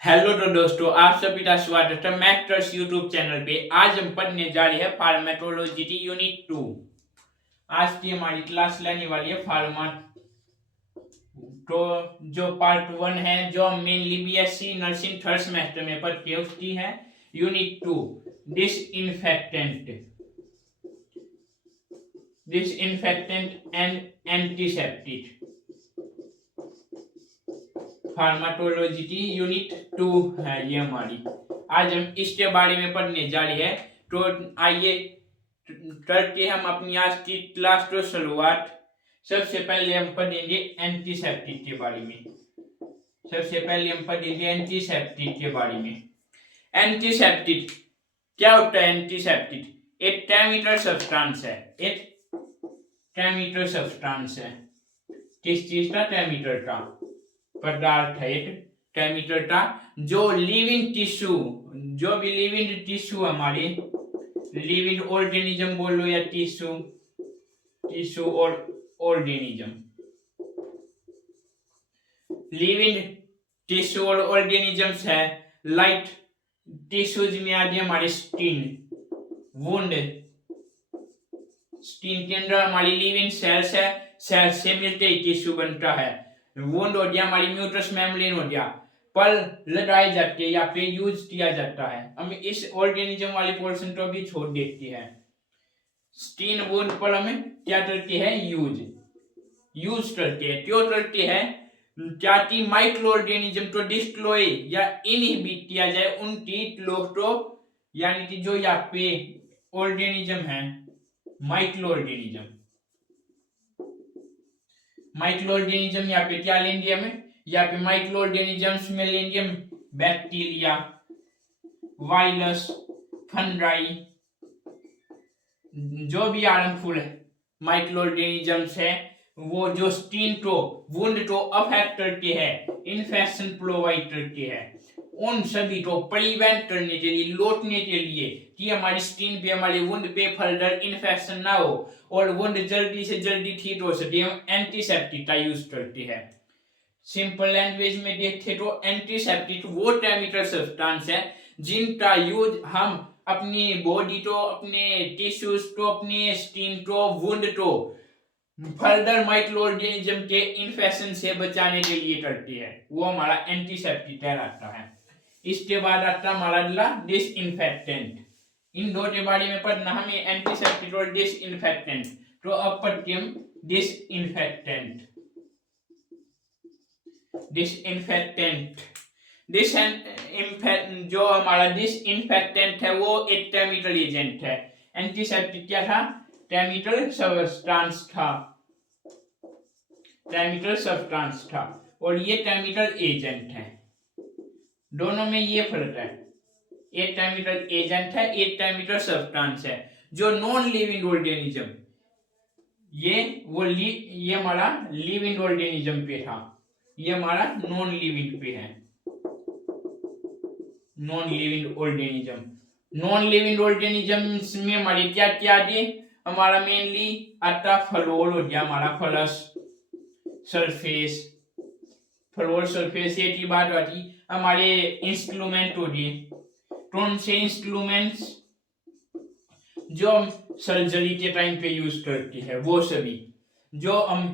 Hello तो दोस्तों, आप सभी का स्वागत है मैथ्स यूट्यूब चैनल पे। आज हम पढ़ने जा रहे हैं फार्मेटोलॉजी की यूनिट 2। आज की हमारी क्लास लेने वाली है फार्मा, तो जो पार्ट 1 है, जो mainly BSc nursing third semester में पढ़ते हैं, उसकी है unit 2 disinfectant disinfectant and antiseptic. Pharmacology की यूनिट 2 है ये हमारी। आज हम इसके बारे में पढ़ने जा रहे हैं। तो आइए करके हम अपनी आज की क्लास को शुरुआत। सबसे पहले हम पढ़ेंगे एंटीसेप्टिक के बारे में। एंटीसेप्टिक के बारे में। एंटीसेप्टिक क्या होता है? एंटीसेप्टिक एक केमिकल सब्सटेंस है। किस चीज का? केमिकल का पदार्थ है। एक केमिकल का जो लिविंग टिश्यू, जो भी लिविंग टिश्यू हमारे, लिविंग ऑर्गेनिज्म बोलो या टिश्यू और ऑर्गेनिज्म, लिविंग टिश्यू और ऑर्गेनिजम्स है। लाइक टिश्यूज में आगे हमारे स्किन, वुंड, स्किन के अंदर हमारी लिविंग सेल्स है। सेल्स से मिलते ही टिश्यू बनता है। वुंड हो गया हमारी म्यूकस मेम्ब्रेन हो गया, पल लगाई जाती है या फिर यूज किया जाता है। हम इस ऑर्गेनिज्म वाली पोर्शन को भी छोड़ देती है। स्किन वुंड पर हमें क्या करती है? यूज करते हैं। क्यों करते हैं? ताकि माइक्रो ऑर्गेनिज्म को डिस्ट्रॉय या इनहिबिट किया जाए, उनकी ग्रोथ को, यानी कि जो यहाँ पे ऑर्गेनिज्म है, माइक्रो ऑर्गेनिज्म यहाँ पे क्या लेंगे हमें? यहाँ पे माइक्रो ऑर्गेनिजम्स में लेंगे हम बैक्टीरिया, वायरस, फंगाई, जो भी हार्मफुल माइक्रो ऑर्गेनिजम्स है, वो जो स्किन को, वुंड को अफेक्ट करती है, इन्फेक्शन प्रोवाइड करती है, उन सभी को प्रिवेंट करने के लिए, रोकने के लिए, कि हमारी स्किन पे, हमारे वुंड पे फर्दर इन्फेक्शन ना हो और वुंड जल्दी से जल्दी ठीक हो सके, हम एंटीसेप्टिक का यूज करते हैं। सिंपल लैंग्वेज में देखे तो एंटीसेप्टिक वो केमिकल सब्सटेंस है जिनका यूज हम अपनी बॉडी को, अपने टिश्यूज को, अपने स्किन को, वुंड को फर्दर माइक्रो ऑर्गेनिज्म के इन्फेक्शन से बचाने के लिए करते हैं। वो हमारा एंटीसेप्टिक कहलाता है। इसके बाद आता हमारा अगला डिसइंफेक्टेंट। इन दो के बारे में पढ़ना हमें, एंटीसेप्टिक और डिसइंफेक्टेंट। तो अब पढ़ते हम डिसइंफेक्टेंट। जो हमारा डिसइंफेक्टेंट है वो एक केमिकल एजेंट है। एंटीसेप्टिक क्या था? केमिकल सब्सटेंस था और ये केमिकल एजेंट है। दोनों में ये फर्क है, एक केमिकल एजेंट है, एक केमिकल सब्सटेंस है। जो नॉन लिविंग ऑर्गेनिज्म, ये हमारा लिविंग ऑर्गेनिज्म पे था, ये हमारा नॉन लिविंग पे है। नॉन लिविंग ऑर्गेनिजम्स में हमारी क्या क्या दी? हमारा मेनली आता फ्लोर हो गया, हमारा फ्लोर सरफेस ये की बात आती। हमारे इंस्ट्रूमेंट हो गए, कौन से इंस्ट्रूमेंट्स? जो हम सर्जरी के टाइम पे यूज करते हैं, वो सभी। जो हम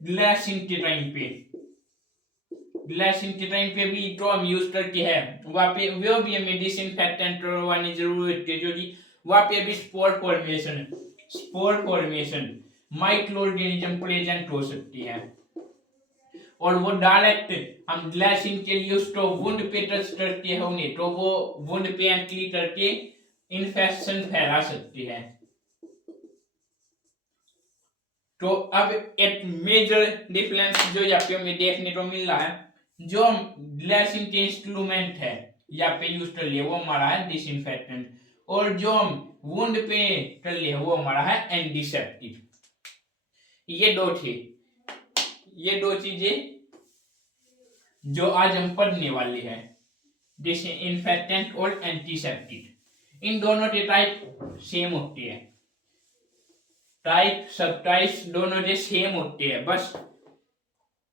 ग्लासिंग के टाइम पे भी तो हम यूज करते हैं, वहाँ पे वो भी हमें डिसइंफेक्टेंट करवाने जरूरत है, जो कि वहाँ पे भी spore formation micro organism present हो सकती है और वो डायरेक्ट हम ग्लासिंग के लिए उसको वुंड पे टच करते हैं उन्हें, तो वो वुंड पे एंट्री करके इन्फेक्शन फैला सकती है। तो अब एक मेजर डिफरेंस जो यहाँ पे हमें देखने को मिल रहा है, जो हम ग्लासिंग के इंस्ट्रूमेंट है यहाँ पे यूज कर लिए, वो हमारा है डिसइंफेक्टेंट, और जो हम वुंड पे कर लिए वो हमारा है एंटीसेप्टिक। ये दो चीजें जो आज हम पढ़ने वाले हैं, डिसइंफेक्टेंट और एंटीसेप्टिक। इन दोनों के टाइप सेम होते हैं, सब टाइप्स दोनों के सेम होते हैं, बस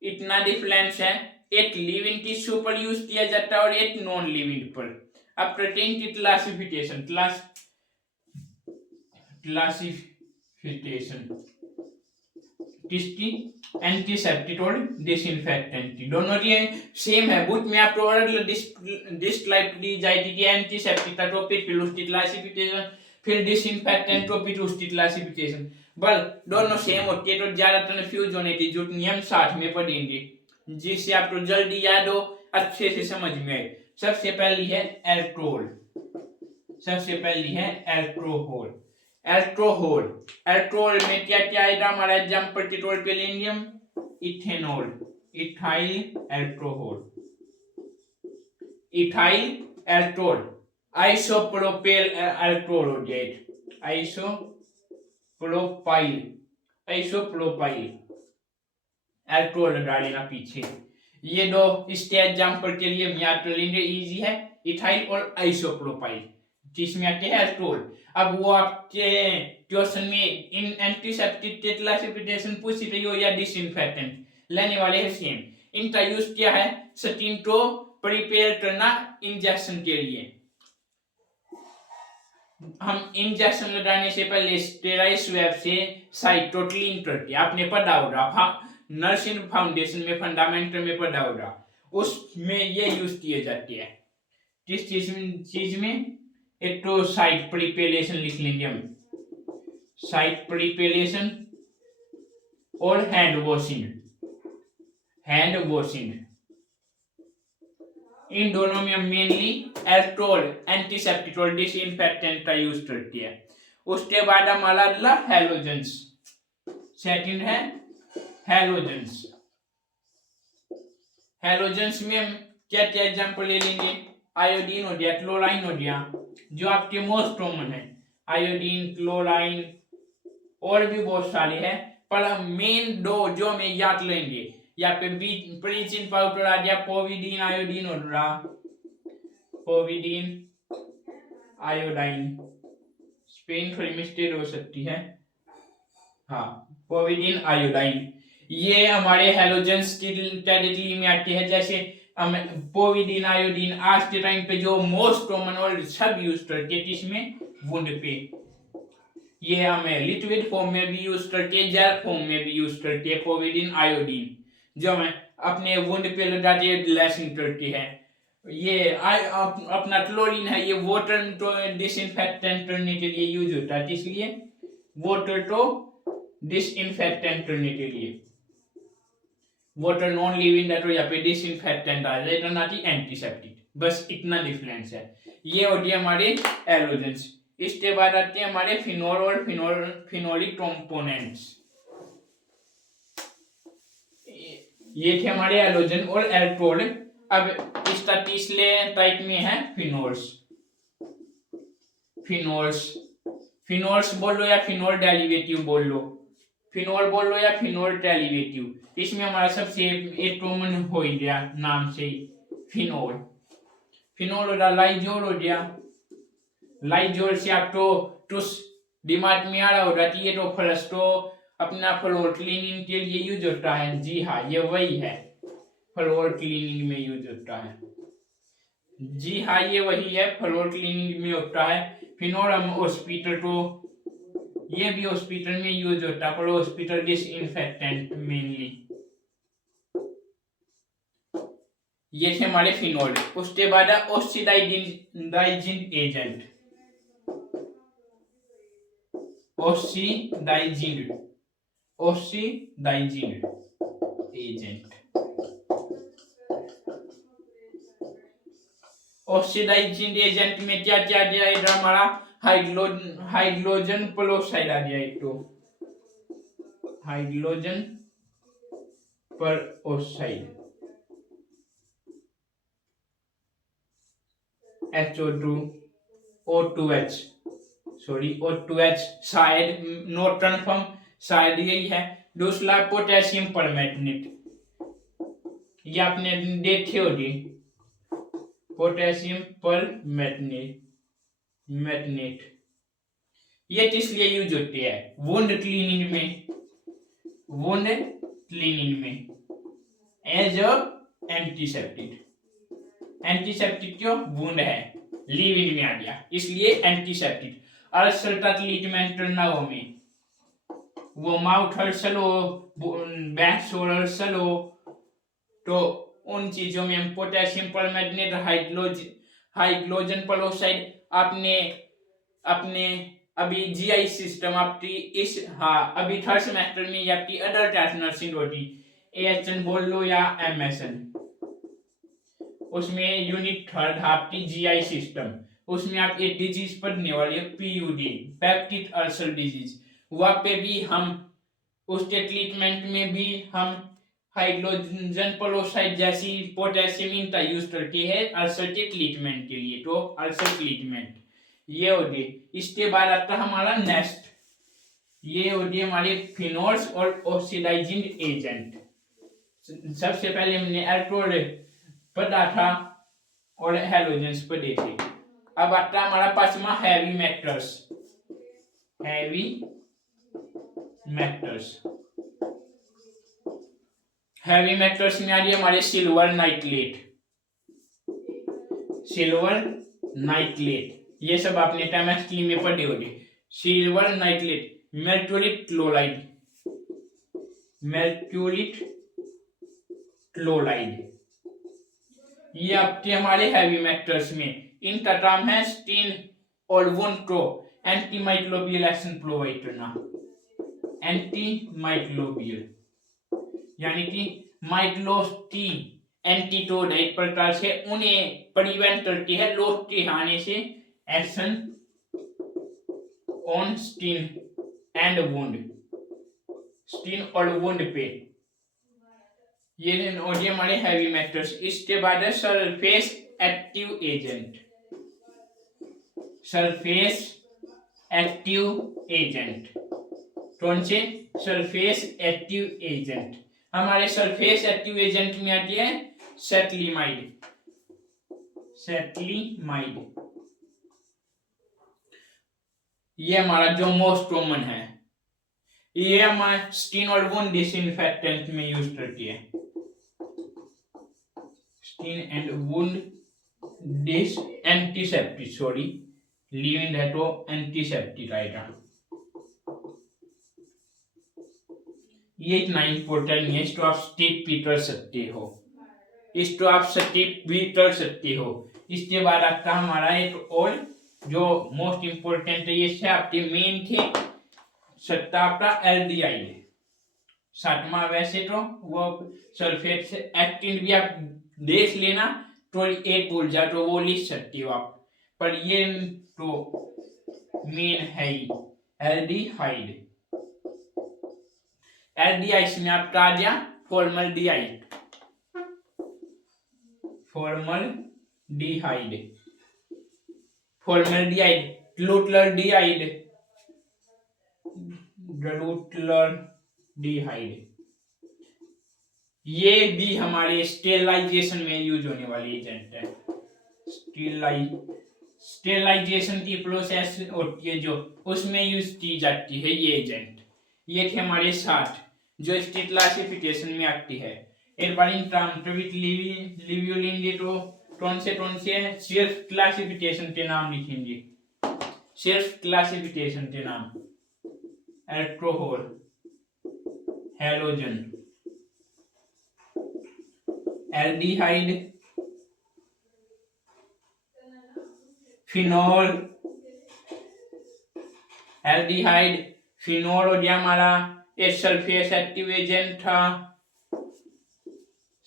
इतना डिफरेंस है एक लिविंग टिश्यू पर यूज किया जाता है और एक नॉन लिविंग पर। अब पर्टेन टू क्लासिफिकेशन, किसकी, एंटीसेप्टिक और डिसइंफेक्टेंट की, दोनों ये सेम है। बुक में आपको अलग डिस्क्राइब दी जाएगी कि एंटीसेप्टिक का टॉपिक, फिर उसकी क्लासिफिकेशन, फिर डिसइंफेक्टेंट टॉपिक, उसकी क्लासिफिकेशन, बस दोनों सेम होती है। तो ज्यादा कंफ्यूज होने की जरूरत नहीं, हम साथ में पढ़ेंगे जिससे आपको जल्दी याद हो, अच्छे से समझ में आए। सबसे पहली है एल्कोहल, एल्कोहल में क्या क्या आएगा हमारा? एग्जाम्पल के तौर पे लेंगे हम इथेनॉल, इथाइल एल्कोहल, आइसोप्रोपेल एल्कोहल हो गया, आइसोप्रोपाइल एल्कोहल डालेगा पीछे। ये दो इसके एग्जाम्पल के लिए हम याद कर लेंगे, इजी है, इथाइल और आइसोप्रोपाइल, जिसमें आते हैं एल्कोहल। अब वो आपके क्वेश्चन में इन एंटीसेप्टिक के क्लासिफिकेशन पूछ रही हो या डिसइंफेक्टेंट, लेने वाले हैं सेम। इनका यूज किया है स्टीम को प्रिपेयर करना इंजेक्शन के लिए। हम इंजेक्शन लगाने से पहले स्टेराइल स्वैब से साइट को क्लीन करके, आपने पढ़ा होगा नर्सिंग फाउंडेशन में, फंडामेंटल में पढ़ा होगा, उसमें ये यूज किए जाते हैं। किस चीज में? एक तो साइट प्रिपरेशन लिख लेंगे हम, साइट प्रिपरेशन और हैंड वॉशिंग, इन दोनों में हम मेनली एल्कोहल, एंटीसेप्टिक और डिसइंफेक्टेंट का यूज करते हैं। उसके बाद हमारा अगला हैलोजेंस, सेकंड है हैलोजेंस। हैलोजेंस में हम क्या क्या एग्जांपल ले लेंगे? आयोडीन हो गया, क्लोराइन हो गया, जो आपके मोस्ट कॉमन है, आयोडीन, क्लोराइन, और भी बहुत सारे हैं, पर मेन दो जो हमें याद लेंगे, या पे ब्लीचिंग पाउडर आ गया, पोविडीन आयोडीन हो रहा, पोविडीन आयोडाइन, स्पेन थोड़ी मिस्टेक हो सकती है, हाँ, पोविडीन आयोडाइन, ये हमारे हैलोजेंस की कैटेगरी में आते हैं। जैसे पोविडीन आयोडीन आज के टाइम पे जो मोस्ट कॉमन और सब यूज करते हैं, किसमें? वुंड पे। ये हमें लिक्विड फॉर्म में भी यूज करते हैं, जेल फॉर्म में भी यूज करते हैं, पोविडीन आयोडीन, जो हमें अपने वुंड पे लगाते हैं, ड्रेसिंग करते हैं। ये अपना क्लोरीन है, ये वाटर तो डिसइंफेक्टेंट करने के लिए यूज होता है, इसलिए वाटर तो डिसइंफेक्टेंट करने के लिए, वाटर नॉन लिविंग है तो यहाँ पे डिसइंफेक्टेंट आ जाएगा, ना कि एंटीसेप्टिक, बस इतना डिफरेंस है। ये हो गया हमारे एलोजेंस। इसके बाद आते हैं हमारे फिनोल और फिनोलिक कंपोनेंट्स। ये थे हमारे एलोजन और एल्कोहल। अब इसका तीसरे टाइप में है फिनोल्स बोलो या फिनोल डेरिवेटिव बोलो, फिनोल बोलो या फिनोल डेरिवेटिव। इसमें हमारा सबसे एक कॉमन हो गया नाम से फिनोल हो गया, लाइजोल हो गया। लाइजोल से आपको टूस दिमाग में आ रहा होगा कि ये तो फ्लश तो अपना फ्लोर क्लीनिंग के लिए यूज होता है। जी हाँ, ये वही है, फ्लोर क्लीनिंग में यूज होता है। जी हाँ, ये वही है, फ्लोर क्लीनिंग में होता है। फिनोल हम हॉस्पिटल को, ये भी हॉस्पिटल में यूज होता है, पर हॉस्पिटल डिसइंफेक्टेंट मेनली। ये थे हमारे फिनोल। उसके बाद oxidising agent, oxidising agent. Oxidising agent में क्या क्या जाएगा हमारा? हाइड्रोजन पेरोक्साइड आ गया, एक तो हाइड्रोजन पेरोक्साइड, O2H, शायद नोट कन्फर्म, शायद यही है। दूसरा पोटेशियम परमैंगनेट, ये आपने देखे होगी, पोटेशियम परमैंगनेट, ये किस लिए यूज होती है? वुंड क्लीनिंग में, एज अ एंटीसेप्टिक। एंटीसेप्टिक क्यों? वुंड है, लीव इन में आ गया, इसलिए एंटीसेप्टिक। अल्सर का ट्रीटमेंट करना हो में वो माउथ अल्सर हो, बैक शोर अल्सर हो, तो उन चीजों में हम पोटेशियम परमैंगनेट हाइड्रोजन पेरोक्साइड आपने अपने अभी जीआई सिस्टम आपकी इस अभी थर्ड सेमेस्टर में आपकी अडल्ट नर्सिंग होती, एएचएन बोल लो या एमएसएन, उसमें यूनिट थर्ड आपकी जीआई सिस्टम, उसमें आप एक डिजीज पढ़ने वाले पीयूडी, पेप्टिक अल्सर डिजीज, वहां पे भी हम उसके ट्रीटमेंट में भी हम हाइड्रोजन पेरोक्साइड जैसी पोटेशियम का यूज करते हैं अल्सर के ट्रीटमेंट के लिए। तो अल्सर ट्रीटमेंट ये हो गई। इसके बाद आता हमारा नेक्स्ट, ये हो गई हमारे फिनोल्स और ऑक्सीडाइजिंग एजेंट। सबसे पहले हमने एल्कोहल पढ़ा था और हैलोजेंस पढ़े थे। अब आता हमारा पांचवा heavy metals. Heavy metals, heavy metals में आ रही है हमारे सिल्वर नाइट्रेट, सिल्वर नाइट्रेट, ये सब आपने केमिस्ट्री में पढ़े होंगे। Silver nitrate, mercuric chloride, mercuric chloride, ये आपके हमारे हैवी मेटल्स में। इनका काम है स्किन और वुंड को एंटीमाइक्रोबियल एक्शन प्रोवाइड करना। एंटीमाइक्रोबियल यानी कि माइक्रोब्स की एंटीटोड एक प्रकार से उन्हें प्रिवेंट करती है लोग के आने से, action on skin and wound, skin और वुंड पे, ये हमारे हैवी मेटल्स। इसके बाद है surface active agent, surface active agent, कौन से? Surface active agent. हमारे सरफेस एक्टिव एजेंट में आती है सेटलीमाइड, सेटलीमाइड, ये हमारा जो मोस्ट कॉमन है, ये हमारे स्किन और वुंड डिसइंफेक्टेंट में यूज करती है। स्किन एंड वुंड डिस antiseptic, sorry leave in that वो एंटीसेप्टिक आएगा। ये इतना इंपॉर्टेंट नहीं है, इसको आप स्टिप भी कर सकते हो, इसको आप स्टिप भी कर सकते हो। इसके बाद आपका हमारा एक और जो मोस्ट इंपॉर्टेंट है, ये आपके मेन थे सत्ता आपका एल्डिहाइड, सातवां। वैसे तो वो सल्फेट से एक्टिन भी आप देख लेना, तो एक भूल जा तो वो लिख सकते हो आप, पर ये तो मेन है ही एल्डिहाइड। एल्डिहाइड में आपका आ गया फॉर्मल्डिहाइड, फॉर्मल्डिहाइड, फॉर्मल्डिहाइड, ग्लूटरल्डिहाइड, ग्लूटरल्डिहाइड, ये भी हमारे स्टेरिलाइजेशन में यूज होने वाली एजेंट है। स्टेरिलाइजेशन की प्रोसेस होती है जो, उसमें यूज की जाती है ये एजेंट। ये थे हमारे 60 जो इसकी क्लासिफिकेशन में आती है। एक बार इन रिव्यू लेंगे तो कौन से हैं, सिर्फ क्लासिफिकेशन के नाम लिखेंगे, सिर्फ क्लासिफिकेशन के नाम। Alcohol, halogen, aldehyde, phenol, aldehyde, phenol हो गया हमारा। एक सल्फेस एक्टिव एजेंट था,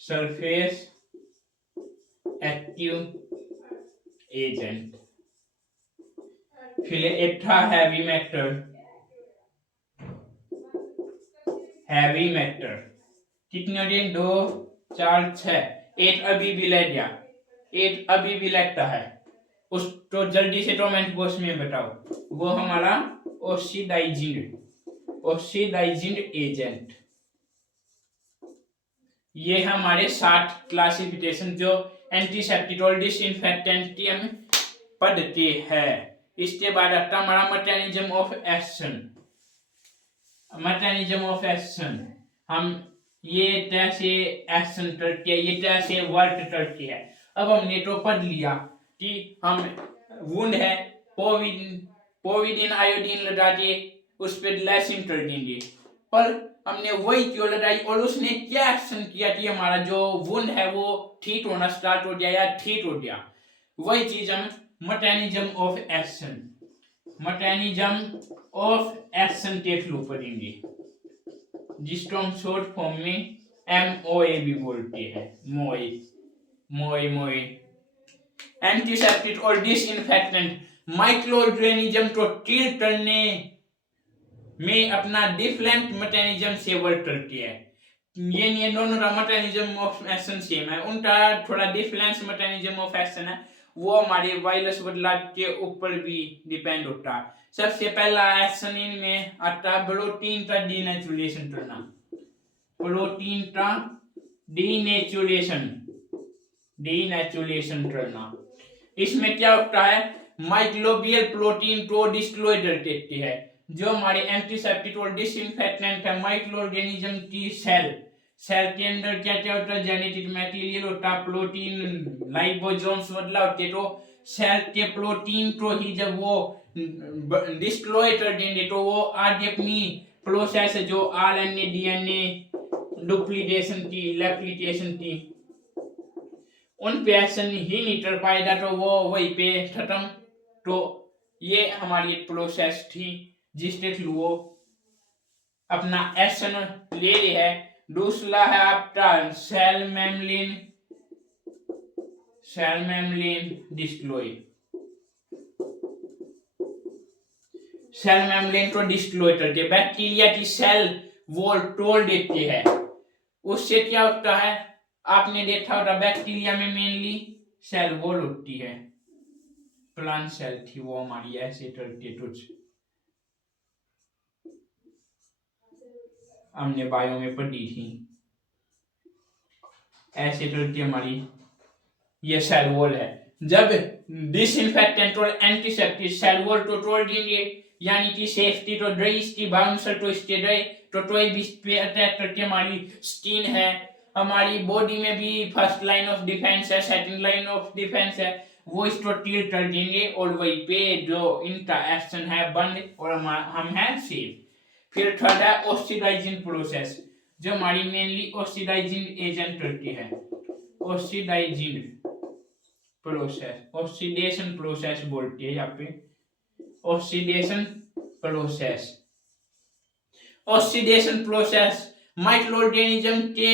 सल्फेस एक्टिव एजेंट। फिर एक था हैवी मेटल, हैवी मेटल कितने दिन? 2 4 6, एक अभी भी ले गया, एक अभी भी लगता है, उसको जल्दी से कमेंट बॉक्स में बताओ। वो हमारा ऑक्सीडाइजिंग, ऑक्सीडाइजिंग एजेंट। ये हमारे 60 क्लासिफिकेशन जो एंटीसेप्टिक और डिसइंफेक्टेंट की हम पढ़ते हैं। इसके बाद आता हमारा mechanism of action. Mechanism of action, हम ये कैसे एक्शन करती है, ये कैसे वर्क करती है। अब हमने तो पढ़ लिया कि हम वुंड है, पोविडिन आयोडीन लगा के उस पर लेसिंग कर देंगे, पर हमने वही क्यों लगाई और उसने क्या एक्शन किया कि हमारा जो वुंड है वो ठीक होना स्टार्ट हो गया या ठीक हो गया। वही चीज हम मैकेनिज्म ऑफ एक्शन के थ्रू पढ़ेंगे, जिसको हम शॉर्ट फॉर्म में MOA भी बोलते हैं, मोए। एंटीसेप्टिक और डिसइंफेक्टेंट माइक्रो ऑर्गेनिज्म को किल करने में अपना डिफरेंट मैकेनिज्म से वर्क करती है। ये दोनों का मैकेनिज्म ऑफ एक्शन सेम है, उनका थोड़ा डिफरेंस मैकेनिज्म ऑफ एक्शन है, वो हमारे वायरस बदलाव के ऊपर भी डिपेंड होता है। सबसे पहला एक्शन इनमें आता है प्रोटीन का डीनेचुरेशन करना, प्रोटीन का डीनेचुरेशन करना। इसमें क्या होता है, माइक्रोबियल प्रोटीन को डिस्ट्रॉय कर देती है। जो हमारे एंटीसेप्टिक और डिसइंफेक्टेंट है, माइक्रो ऑर्गेनिज्म की सेल के अंदर क्या क्या होता है, जेनेटिक मटेरियल होता है, प्रोटीन लाइपोसोम्स बदला होते, तो सेल के प्रोटीन को ही जब वो डिस्ट्रॉय कर देंगे तो वो आगे अपनी प्रोसेस है जो RNA DNA डुप्लीकेशन की, रेप्लिकेशन की, उन पे एक्शन ही नहीं कर पाएगा तो वो वही पे खत्म। तो ये हमारी प्रोसेस थी जिसके थ्रू वो अपना एक्शन ले रही है। दूसरा है आपका cell membrane destroy. Cell membrane को डिस्ट्रॉय करके बैक्टीरिया की सेल वॉल तोड़ देती है। उससे क्या होता है, आपने देखा होगा बैक्टीरिया में मेनली सेल वॉल होती है, प्लांट सेल थी वो हमारी ऐसे करके कुछ हमने बायो में पढ़ी थी, ऐसे करके हमारी ये सेल वॉल है। जब डिसइंफेक्टेंट और एंटीसेप्टिक सेल वॉल को तोड़ देंगे, यानी कि सेफ्टी तो रही इसकी, बाउंसर तो इसके रहे, तो कोई भी पे अटैक करके हमारी स्किन है, हमारी बॉडी में भी फर्स्ट लाइन ऑफ डिफेंस है, सेकंड लाइन ऑफ डिफेंस है, वो इसको टील कर देंगे और वही पे जो इनका एक्शन है बंद और हम हैं सेफ। फिर थर्ड है ऑक्सीडाइजिंग प्रोसेस, जो हमारी मेनली ऑक्सीडाइजिंग एजेंट करती है, ऑक्सीडाइजिंग प्रोसेस, ऑक्सीडेशन प्रोसेस बोलती है यहाँ पे, ऑक्सीडेशन प्रोसेस माइक्रो ऑर्गेनिज्म के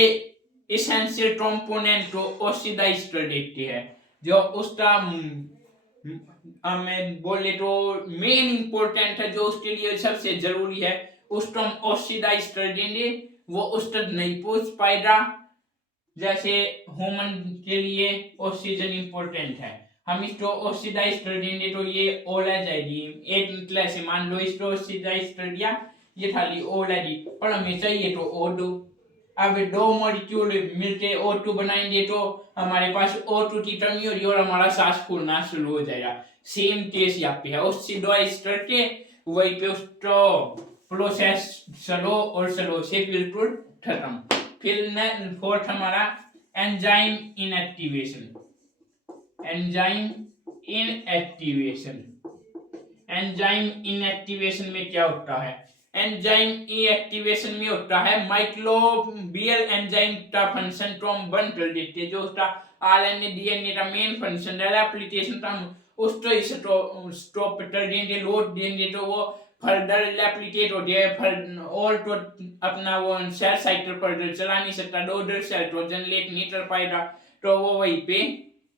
एसेंशियल कंपोनेंट को ऑक्सीडाइज कर देती है। जो उसका हमें बोले तो मेन इंपॉर्टेंट है, जो उसके लिए सबसे जरूरी है, उसको हम ऑक्सीडाइज कर देंगे, वो उस तक नहीं पहुंच पाएगा। जैसे ह्यूमन के लिए ऑक्सीजन इंपॉर्टेंट है, हम इसको ऑक्सीडाइज कर देंगे तो ये ओला जाएगी, एक निकला से मान लो इसको ऑक्सीडाइज कर दिया, ये खाली ओला जी, पर हमें चाहिए तो O2। अब दो मॉलिक्यूल मिलके O2 बनाएंगे तो हमारे पास O2 की कमी हो रही है और हमारा सांस फूलना शुरू हो जाएगा। सेम केस यहाँ पे है, ऑक्सीडाइज करके वही पे उसको प्रोसेस स्लो और स्लो से बिल्कुल खत्म। फिर फोर्थ हमारा एंजाइम इनएक्टिवेशन, एंजाइम इनएक्टिवेशन में क्या होता है, एंजाइम इनएक्टिवेशन में होता है माइक्रोबियल एंजाइम का फंक्शन तो हम बंद कर देते हैं, जो उसका RNA DNA का मेन फंक्शन है एप्लीकेशन का, उसको स्टॉप कर देंगे, लोड देंगे तो वो फर्दर रेप्लिकेट हो जाए, और तो अपना वो सेल साइकिल फर्दर चला नहीं सकता, डोडर सेल तो जनरेट नहीं कर पाएगा, तो वो वहीं पे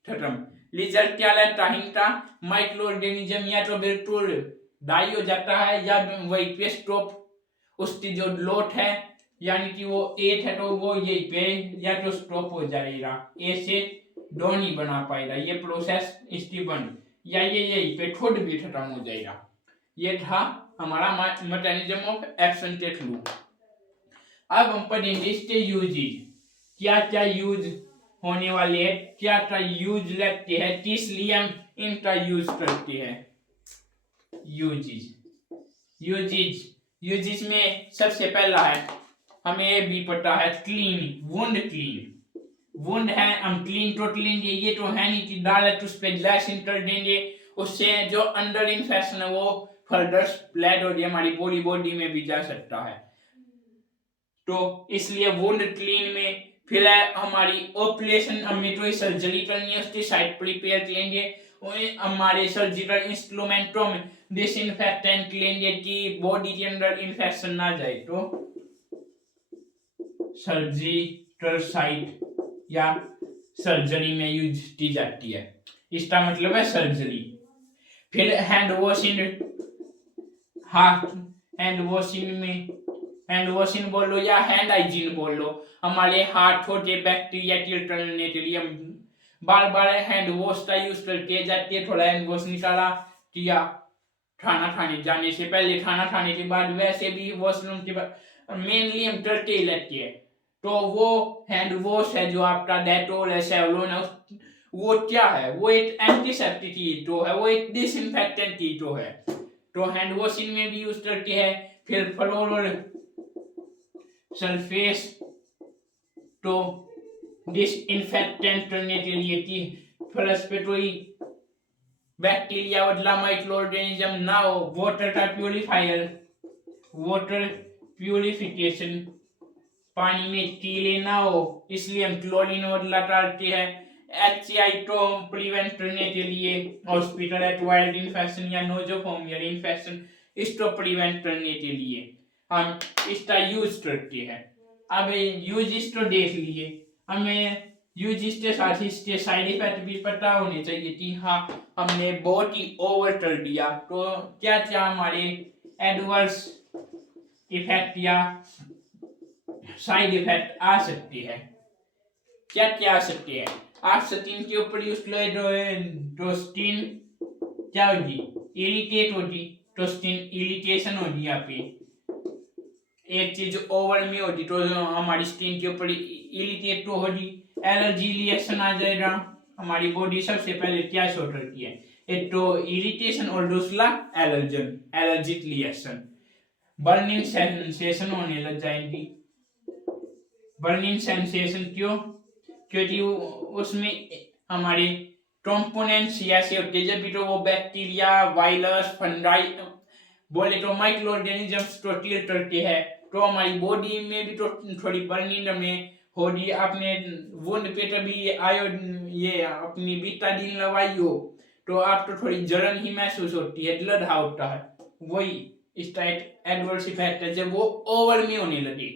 खत्म। रिजल्ट क्या रहता है इनका, माइक्रो ऑर्गेनिज्म या तो बिल्कुल डाई हो जाता है या वहीं पे स्टॉप, उसकी जो लोट है यानी कि वो 8 है तो वो यहीं पे या तो स्टॉप हो जाएगा, ए से डो नहीं बना पाएगा, ये प्रोसेस इसकी बंद, या ये यहीं पे खुद भी खत्म हो जाएगा। ये था हमारा मैकेनिज्म ऑफ एक्शन के थ्रू। अब हम पढ़ेंगे इसके यूजेज, क्या क्या यूज होने वाले हैं, क्या क्या यूज लगते हैं, किस लिए हम इनका यूज करते हैं। यूजेज में सबसे पहला है हमें ये भी पता है क्लीन, वुंड क्लीन, वुंड है हम क्लीन टोटल लेंगे, ये तो है नहीं कि डायरेक्ट उस पर ग्लाइसिन कर देंगे, उससे जो अंडर इन्फेक्शन है वो फर्दर स्प्रेड हो जाए हमारी पूरी बॉडी में भी जा सकता है। तो इसलिए वुंड क्लीन में फिर हमारी ऑपरेशन हमें जो सर्जरी करनी है उसकी साइड प्रिपेयर लेंगे, हमारे सर्जिकल इंस्ट्रूमेंटों में डिसइंफेक्टेंट लेंगे कि बॉडी के अंदर इन्फेक्शन ना जाए। तो सर्जिकल साइट या सर्जरी में यूज की जाती है, इसका मतलब है सर्जरी। फिर हैंड वॉशिंग, हाथ हैंड वॉशिंग में, हैंड वॉशिंग बोल लो या हैंड हाइजीन बोल लो, हमारे हाथों के बैक्टीरिया किल करने के लिए हम बार बार हैंड वॉश का यूज करके जाती है। थोड़ा हैंड वॉश निकाला किया खाना खाने जाने से पहले, खाना खाने के बाद, वैसे भी वॉशरूम के बाद मेनली हम करके ही लेते हैं। तो वो हैंड वॉश है जो आपका डेटोल है, सेवलॉन है, वो क्या है, वो एक एंटीसेप्टिक कीटो है, वो एक डिसइंफेक्टेंट कीटो है। तो हैंड वॉशिंग में भी यूज करती है। फिर फ्लोर सरफेस तो डिसइंफेक्टेंट करने के लिए कि फर्श पे कोई बैक्टीरिया वगैरह माइक्रोऑर्गेनिज्म ना हो। वाटर का प्यूरिफायर, वाटर प्यूरिफिकेशन, पानी में कीड़े ना हो इसलिए हम क्लोरीन वगैरह डालते हैं। HCI को हम प्रिवेंट करने के लिए हॉस्पिटल एक्वायर्ड इन्फेक्शन या नोजोफोमियल इन्फेक्शन, इसको प्रिवेंट करने के लिए हम इसका यूज करते हैं। अब यूज इसको देख लिए, हमें यूज इसके साथ इसके साइड इफेक्ट भी पता होने चाहिए कि हाँ हमने बहुत ही ओवर कर दिया तो क्या क्या हमारे एडवर्स इफेक्ट या साइड इफेक्ट आ सकती है। क्या क्या आ सकती है, आप स्किन के ऊपर यूज करें तो स्किन क्या होगी, इरिटेट होगी, तो स्किन इरिटेशन होगी। यहाँ पे एक चीज ओवर में होगी तो हमारी स्किन के ऊपर इरिटेट तो होगी, एलर्जी रिएक्शन आ जाएगा। हमारी बॉडी सबसे पहले क्या शो करती है, एक तो इरिटेशन और दूसरा allergen, allergic reaction. Burning sensation होने लग जाएगी। बर्निंग सेंसेशन क्यों, क्योंकि उसमें हमारे कंपोनेंट्स ऐसे होते हैं जब तो वो बैक्टीरिया, वायरस, फंगाई बोले तो माइक्रो ऑर्गेनिजम्स तो किल करते हैं, तो हमारी बॉडी में भी तो थोड़ी बर्निंग में होगी। आपने वुंड पे कभी आयो ये अपनी बीटाडीन लगाई हो तो आपको थोड़ी जलन ही महसूस होती है, ब्लड होता है, वही इसका एक एडवर्स इफेक्ट है जब वो ओवर में होने लगे।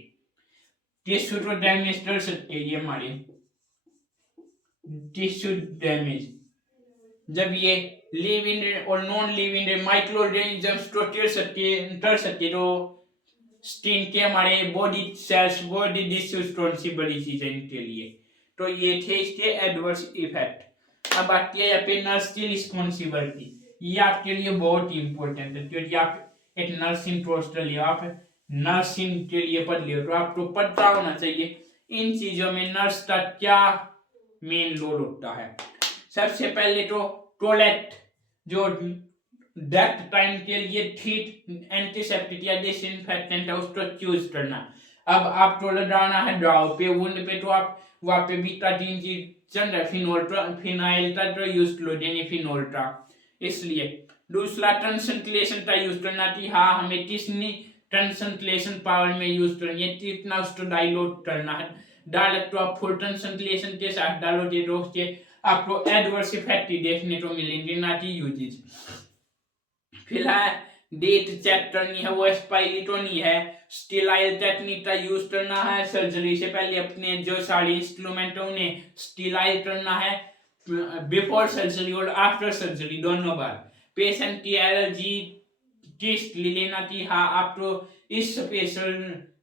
टिश्यू तो डैमेज कर सकते हैं ये हमारे टिश्यू डैमेज, जब ये लिव इन और non live in micro organisms को कर सकते तो स्किन के हमारे बॉडी सेल्स, बॉडी टिश्यूज कौन सी बड़ी चीज है इनके लिए। तो ये थे इसके एडवर्स इफेक्ट। अब आती है यहाँ पे नर्स की रिस्पॉन्सिबिलिटी, ये आपके लिए बहुत ही इंपॉर्टेंट है क्योंकि आप एक नर्सिंग कोर्स कर लियो, आप नर्सिंग के लिए पढ़ लियो तो आपको पता होना चाहिए इन चीजों में नर्स का क्या मेन रोल होता है। सबसे पहले तो टॉयलेट जो डेथ टाइम के लिए ठीक एंटीसेप्टिक या डिसइंफेक्टेंट है उसको चूज करना। अब आप टॉयलेट जाना है ड्राव पे, वुंड पे, तो आप वहाँ पे बीटाडीन की चल रहा है, फिनाइल का तो यूज लो यानी फिनोल का। इसलिए दूसरा कंसंट्रेशन का यूज करना कि हाँ हमें कितनी कंसंट्रेशन पावर में यूज करनी है, कितना उसको डाइल्यूट करना है। डायरेक्ट तो आप फुल कंसंट्रेशन के साथ डालोगे तो उसके आपको एडवर्स इफेक्ट देखने को मिलेंगे, ना कि यूजेज। फिलहाल डेट चेक करनी है, वो एक्सपायरी तो नहीं है। स्टीराइल टेक्निक का यूज करना है, सर्जरी से पहले अपने जो सारे इंस्ट्रूमेंट है उन्हें स्टीराइल करना है बिफोर सर्जरी और आफ्टर सर्जरी दोनों बार। पेशेंट की एलर्जी टेस्ट ले लेना कि हाँ आपको इस स्पेशल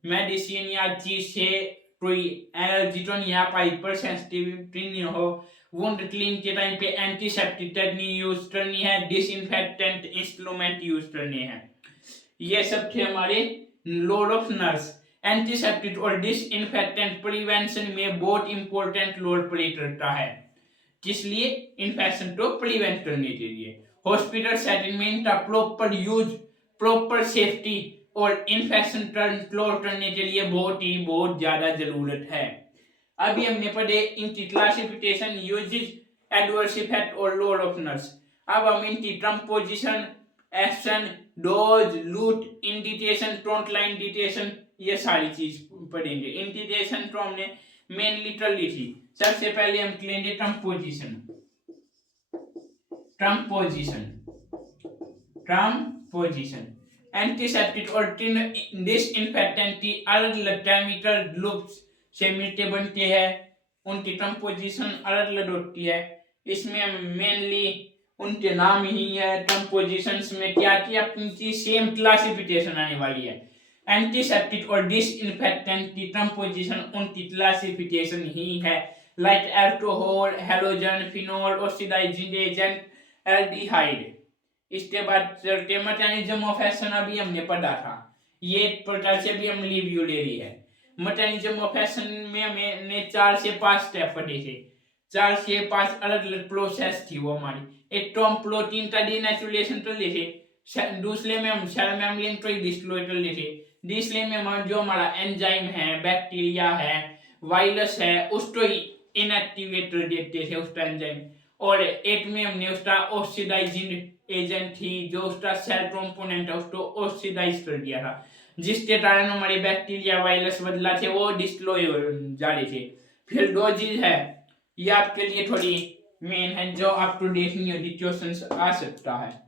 मेडिसिन या चीज से कोई एलर्जी तो नहीं है, आप हाइपर सेंसिटिविटी नहीं हो। वुंड क्लीन के टाइम पे एंटीसेप्टिक टेक्निक यूज करनी है, डिसइंफेक्टेंट इंस्ट्रूमेंट यूज करने हैं। ये सब थे हमारे रोल ऑफ नर्स। एंटीसेप्टिक और डिसइंफेक्टेंट प्रिवेंशन में बहुत इंपॉर्टेंट रोल प्ले करता है, किस लिए, इन्फेक्शन को प्रिवेंट करने के लिए। हॉस्पिटल सेटिंग में इनका प्रॉपर यूज, प्रॉपर सेफ्टी और इन्फेक्शन कंट्रोल करने के लिए बहुत ज्यादा जरूरत है। अभी हमने पढ़े इनकी क्लासिफिकेशन, यूजेज, एडवर्स इफेक्ट और रोल ऑफ नर्स। अब हम इनकी ट्रांसपोजिशन, एक्शन, डोज, लूट, इंडिकेशन, फ्रंटलाइन डिटेशन, ये सारी चीज पढ़ेंगे। इंडिकेशन तो हमने मेनली कर ली थी। सबसे पहले हम लेंगे ट्रांसपोजिशन। ट्रांसपोजिशन एंटीसेप्टिक और डिसइंफेक्टेंट की अलग अलग केमिकल ग्रुप्स से मिलके बनते हैं, उनकी ट्रांसपोजिशन अलग अलग होती है। इसमें मेनली उनके नाम ही है। ट्रांसपोजिशंस में क्या किया, उनकी सेम क्लासिफिकेशन आने वाली है। एंटीसेप्टिक और डिसइंफेक्टेंट की ट्रांसपोजिशन उनकी क्लासिफिकेशन ही है, like alcohol, halogen, phenol, oxidizing agent, aldehyde. इसके बाद चलते मैकेनिज्म ऑफ एक्शन, अभी हमने पढ़ा था, ये प्रकार से भी हम रिव्यू ले रही है। मैकेनिज्म ऑफ एक्शन में हमने 4 से 5 स्टेप पढ़े थे। 4 से 5 अलग अलग प्रोसेस थी वो हमारी। एक तो हम प्रोटीन का डीनेचुरेशन कर लेते, दूसरे में हम सेल मेम्ब्रेन को डिस्ट्रॉय कर लेते, तीसरे में हम जो हमारा एंजाइम है, बैक्टीरिया है, वायरस है, उसको इनएक्टिवेट कर देते थे उसका एंजाइम। और एक में हमने उसका ऑक्सीडाइजिंग एजेंट थी, जो उसका सेल कंपोनेंट है, उसको ऑक्सीडाइज कर दिया था, जिसके कारण हमारे बैक्टीरिया, वायरस बदला थे, वो डिस्ट्रॉय हो जा रहे थे। फिर डोजेज है, ये आपके लिए थोड़ी मेन है, जो आपको देखनी होगी, क्वेश्चन आ सकता है।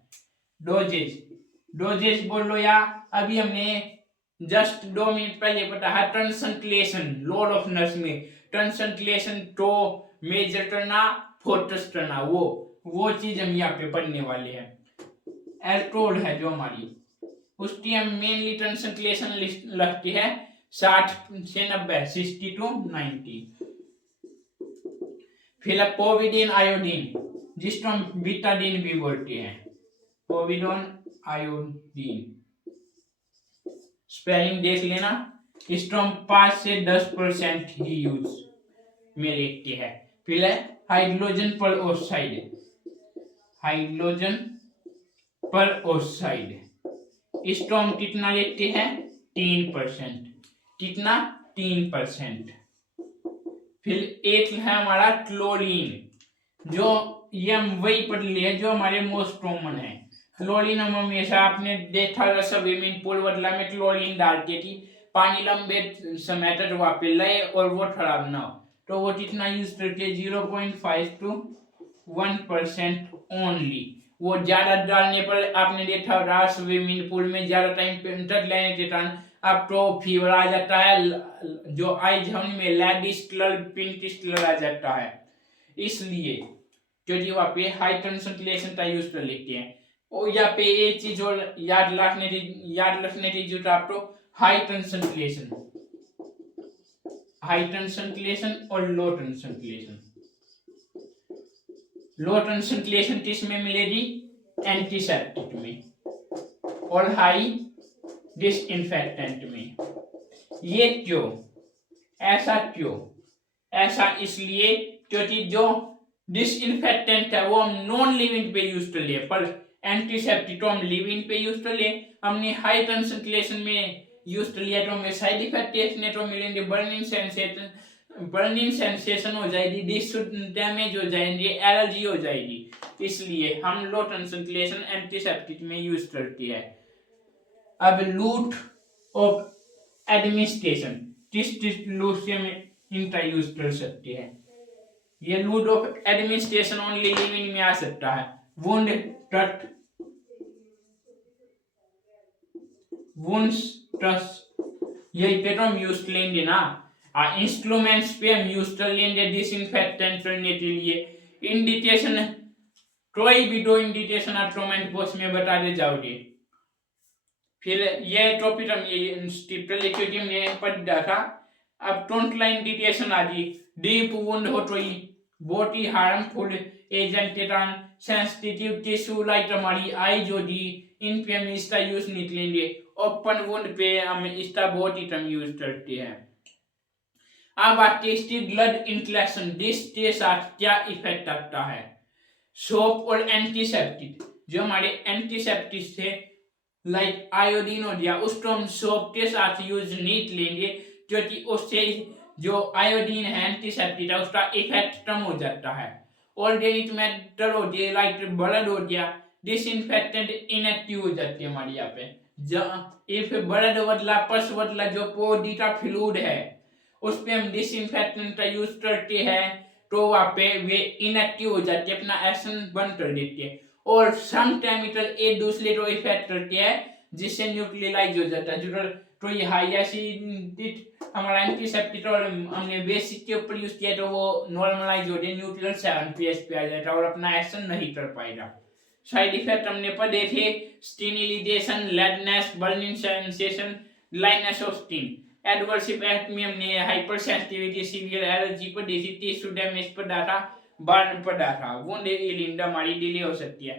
डोजेज बोलो या अभी हमने जस्ट 2 मिनट पहले पता है ट्रांसलेशन, रोल ऑफ नर्स में ट्रांसलेशन तो मेजर करना, फोकस करना, वो चीज हम यहाँ पे पढ़ने वाले हैं। एल्कोहल है जो हमारी, उसकी हम मेनली ट्रांसलेशन लगती है 60 से 90, 60 to 90। फिर पोविडीन आयोडीन, जिसको हम बीटाडीन भी बोलते हैं, पोविडोन आयोडीन, स्पेलिंग देख लेना। इसको हम 5 से 10% ही यूज में लेते हैं। फिर हाइड्रोजन पर ऑक्साइड, हाइड्रोजन पर ऑक्साइड, इसको हम कितना लेते हैं, 3%। कितना, 3%। फिर एक है हमारा क्लोरीन, जो ये हम वही पढ़ लिए जो हमारे मोस्ट कॉमन है। क्लोरीन हम हमेशा आपने देखा था, स्विमिंग पूल बदला में क्लोरीन डालती थी, पानी लंबे समय तक वहां पे लगे और वो खराब ना हो, तो वो कितना यूज करके 0.5 to 1% ओनली। वो ज्यादा डालने पर आपने देखा होगा स्विमिंग पूल में ज्यादा टाइम तक लेने के कारण आपको फीवर आ जाता है, जो आइज में रेडिश कलर, पिंकिश कलर आ जाता है। इसलिए क्योंकि वहाँ पे हाई कंसंट्रेशन का यूज कर लेते हैं। और यहाँ पे एक चीज और याद रखने की जरूरत आपको, हाई कंसंट्रेशन और लो कंसंट्रेशन। लो कंसंट्रेशन किस में मिलेगी, एंटीसेप्टिक में, और हाई डिसइंफेक्टेंट में। ये क्यों, ऐसा इसलिए क्योंकि जो डिसइंफेक्टेंट है वो हम नॉन लिविंग पे यूज कर लिए, पर एंटीसेप्टिक हम लिविंग पे यूज कर लिए। हमने हाई कंसंट्रेशन में यूज कर लिया तो हमें साइड इफेक्ट देखने तो मिलेंगे, बर्निंग सेंसेशन हो जाएगी, डैमेज हो जाएंगे, एलर्जी हो जाएगी। इसलिए हम लो कंसंट्रेशन एंटीसेप्टिक में यूज करती है। अब लूट ऑफ एडमिनिस्ट्रेशन, किस लूट से हम इनका यूज कर सकते हैं। ये लूट ऑफ एडमिनिस्ट्रेशन ओनली लिविंग में आ सकता है। वुंड कट, यही पे तो हम यूज लेंगे ना। इंस्ट्रूमेंट्स पे हम यूज कर लेंगे डिसइंफेक्टेंट करने के लिए। इंडिकेशन, कोई भी 2 इंडिकेशन आप कमेंट बॉक्स में बता दे जाओगे। फिर ये टॉपिक हम ये हमने पढ़ा था। अब फ्रंटलाइन इंडिकेशन आ गई, डीप वुंड हो तो बहुत ही हार्मफुल एजेंट के कारण सेंसिटिव टिश्यू लाइक हमारी आई जो दी, इन पे हम इसका यूज निकलेंगे। ओपन वुंड पे हम इसका बहुत ही कम यूज करते हैं। अब आते हैं ब्लड इंफ्लेक्शन, जिसके साथ क्या इफेक्ट आता है। सोप और एंटीसेप्टिक, जो हमारे एंटीसेप्टिक थे लाइक आयोडीन हो गया, उसको हम सोप के साथ यूज नहीं लेंगे, क्योंकि उससे जो आयोडीन है एंटीसेप्टिक है उसका इफेक्ट कम हो जाता है। ऑर्गेनिक मेटल हो गया लाइक ब्लड हो गया, डिसइंफेक्टेंट इनएक्टिव हो जाती है हमारी यहाँ पे। इफ ब्लड बदला पस बदला जो बॉडी का फ्लूइड है उस पे हम डिसइंफेक्टेंट का यूज करते हैं तो वहाँ पे वे इनएक्टिव हो जाती है, अपना एक्शन बंद कर देती है। और सम केमिकल एक दूसरे को इफेक्ट करती है जिससे न्यूक्लियलाइज हो जाता है। तो ये हाई एसिडिक हमारा एंटीसेप्टिक और हमने बेसिक के ऊपर यूज किया तो वो नॉर्मलाइज हो जाए, न्यूट्रल 7 pH पे आ जाएगा और अपना एक्शन नहीं कर पाएगा। साइड इफेक्ट हमने पढ़े थे, स्टिनिलिजेशन, redness, burning sensation, dryness of skin. Adverse effect में हमने हाइपर सेंसिटिविटी, सीवियर एलर्जी पर देसी टिश्यू डैमेज पर डाटा, बर्न पर डाटा, वुंड हीलिंग हमारी डिले हो सकती है।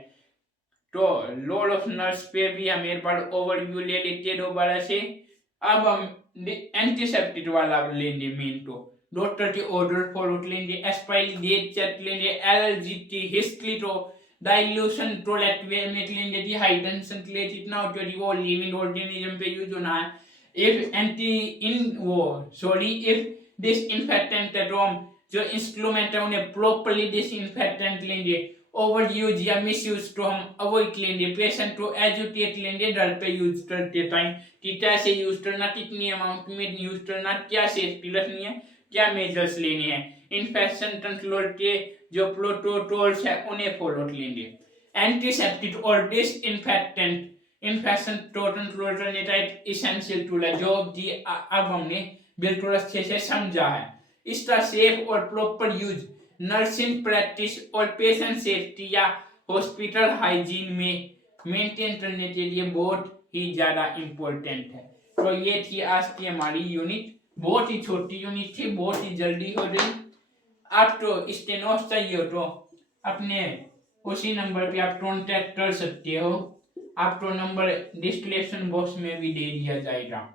तो लोड ऑफ नर्व्स पे भी हम एक बार ओवरव्यू ले लेते हैं दोबारा से। अब हम एंटीसेप्टिक वाला लेंगे मेन तो डॉक्टर के ऑर्डर फॉलो लेंगे, एक्सपायरी डेट चेक लेंगे, एलर्जी की हिस्ट्री तो डाइल्यूशन टोलेट लेंगे, डिहाइड्रेशन के लिए कितना हो क्योंकि वो लिविंग ऑर्गेनिज्म पे यूज होना है। इफ एंटी इन वो सॉरी इफ डिसइंफेक्टेंट जो इंस्ट्रूमेंट है उन्हें प्रॉपर्ली डिसइंफेक्टेंट लेंगे, ओवर यूज या मिस यूज तो हम अवॉइड लेंगे। पेशेंट को एजुकेट लेंगे घर पे यूज करते टाइम कि कैसे यूज करना, कितनी अमाउंट में यूज करना, क्या सेफ्टी रखनी है, क्या मेजर्स लेने हैं। इन्फेक्शन कंट्रोल के जो प्रोटोकॉल्स है उन्हें फॉलो लेंगे। एंटीसेप्टिक और डिसइंफेक्टेंट इन्फेक्शन कंट्रोल करने का एक इसेंशियल टूल है जो कि अब हमने बिल्कुल अच्छे से समझा है। इसका सेफ और प्रॉपर यूज नर्सिंग प्रैक्टिस और पेशेंट सेफ्टी या हॉस्पिटल हाइजीन में मेंटेन करने के लिए बहुत ही ज्यादा इम्पोर्टेंट है। तो ये थी आज की हमारी यूनिट, बहुत ही छोटी यूनिट थी, बहुत ही जल्दी हो गई। आपको स्टेनोस चाहिए हो तो अपने उसी नंबर पे आप कॉन्टेक्ट कर सकते हो, आपको नंबर डिस्क्रिप्शन बॉक्स में भी दे दिया जाएगा,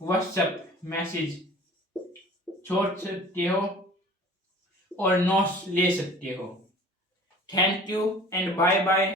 व्हाट्सएप मैसेज छोड़ सकते हो और नोट्स ले सकते हो। Thank you and bye bye.